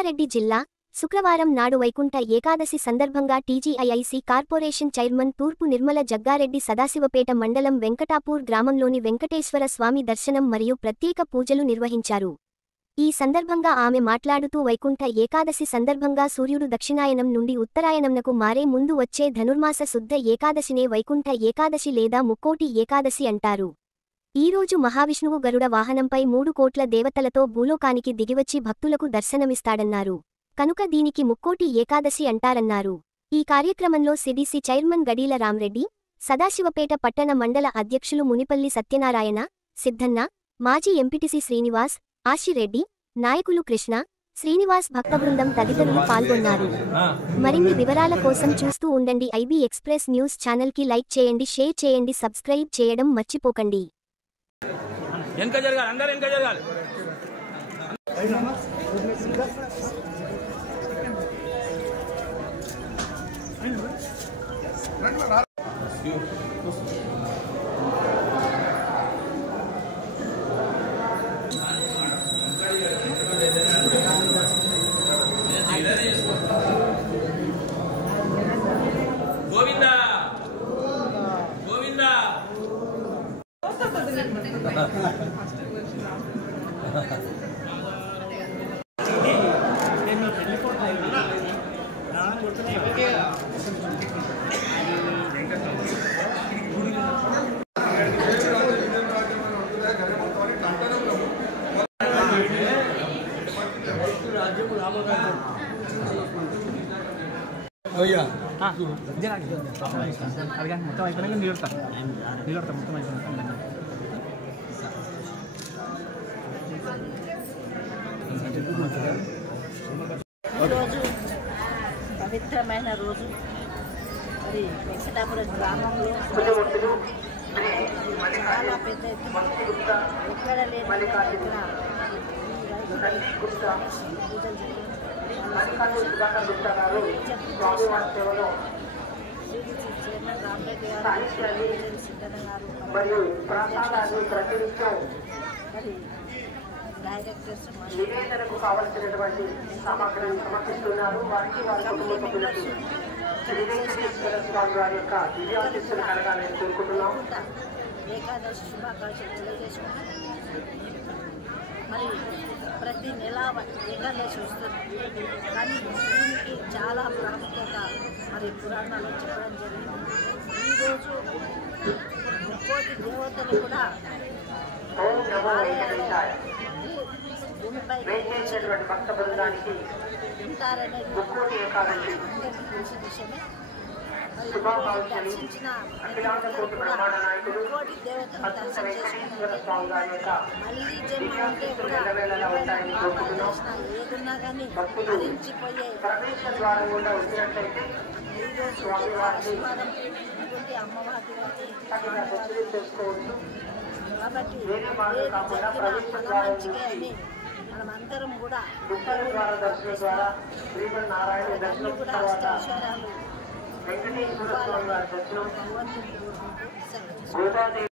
రంగారెడ్డి జిల్లా శుక్రవారం నాడు వైకుంఠ ఏకాదశి సందర్భంగా టీజీఐఐసి కార్పొరేషన్ చైర్మన్ తూర్పు నిర్మల జగ్గారెడ్డి సదాశివపేట మండలం వెంకటాపూర్ గ్రామంలోని వెంకటేశ్వర స్వామి దర్శనం మరియు ప్రత్యేక పూజలు నిర్వహించారు. ఈ సందర్భంగా ఆమె మాట్లాడుతూ వైకుంఠ ఏకాదశి సందర్భంగా సూర్యుడు దక్షిణాయనం నుండి ఉత్తరాయణంనకు మారే ముందు వచ్చే ధనుర్మాస శుద్ధ ఏకాదశినే వైకుంఠ ఏకాదశి లేదా ముక్కోటి ఏకాదశి అంటారు. ఈరోజు మహావిష్ణువు గరుడ వాహనంపై 3 కోట్ల దేవతలతో భూలోకానికి దిగివచ్చి భక్తులకు దర్శనమిస్తాడన్నారు. కనుక దీనికి ముక్కోటి ఏకాదశి అంటారన్నారు. ఈ కార్యక్రమంలో సిడిసి చైర్మన్ గడీల రామ్రెడ్డి, సదాశివపేట పట్టణ మండల అధ్యక్షులు మునిపల్లి సత్యనారాయణ, సిద్ధన్న, మాజీ ఎంపీటీసీ శ్రీనివాస్, ఆశిరెడ్డి, నాయకులు కృష్ణ, శ్రీనివాస్ భక్తబృందం తదితరులు పాల్గొన్నారు. మరిన్ని వివరాల కోసం చూస్తూ ఉండండి ఐబీ ఎక్స్ప్రెస్ న్యూస్ ఛానల్కి లైక్ చేయండి, షేర్ చేయండి, సబ్స్క్రైబ్ చేయడం మర్చిపోకండి. గోవిందా గోవిందా మొత్తం అయిపోయినాక నిలబడతా మొత్తం అయిపోయినాక ఈరోజు పవిత్రమైన రోజు. మరి వెంకటాపురం గ్రామంలో చాలా పెద్ద ఎత్తున ఎక్కడ లేని చైర్మన్ రామరెడ్డి గారు, సిద్ధన్న గారు, మరి డైరెక్టర్స్ నివేదనకు కావలసినటువంటి సామగ్రిని సమర్పిస్తున్నారు. వారికి వారి కుటుంబ సభ్యులకు శ్రీ వెంకటేశ్వర స్వామి వారి యొక్క దివ్యాశీస్సులు కలగాలని కోరుకుంటున్నాం. ఏకాదశి శుభాకాంక్షలు తెలియజేసుకుంటాం. మరి ప్రతి నెల ఏకాదశి వస్తుంది, కానీ దీనికి చాలా ప్రాముఖ్యత మరి పురాణాల్లో చెప్పడం జరిగింది. ఈరోజు ముక్కోటి దేవతలు కూడా భూమిపై భక్త బృందానికి ఉంటారనేది ముక్కోటి ఏకాదశి అందరికీ తెలిసిన విషయమే. దర్శించిన అఖిలాండ కోటి బ్రహ్మాండ నాయకుడు కోటి దేవతలు దర్శనం వెంకటేశ్వర స్వామి వారి యొక్క మళ్ళీ జన్మ ఉంటే కూడా ఏదున్నా కానీ హరించిపోయే ప్రవేశ ద్వారం కూడా వచ్చినట్లయితే ఈరోజు ఆశీర్వాదం ఇటువంటి అమ్మవారి చేసుకోవచ్చు. కాబట్టి వేరే మార్గం కాకుండా ప్రవేశ మన ద్వారం మంచిగా అని మనమందరం కూడా ఉత్తర ద్వార దర్శనం ద్వారా శ్రీమన్నారాయణ దర్శనం కూడా తర్వాత అష్టాక్షరాలు వెంకటేశ్వర స్వామి వారి దర్శనం భగవంతుని కోరుకుంటూ సెలవు. గోదాదేవి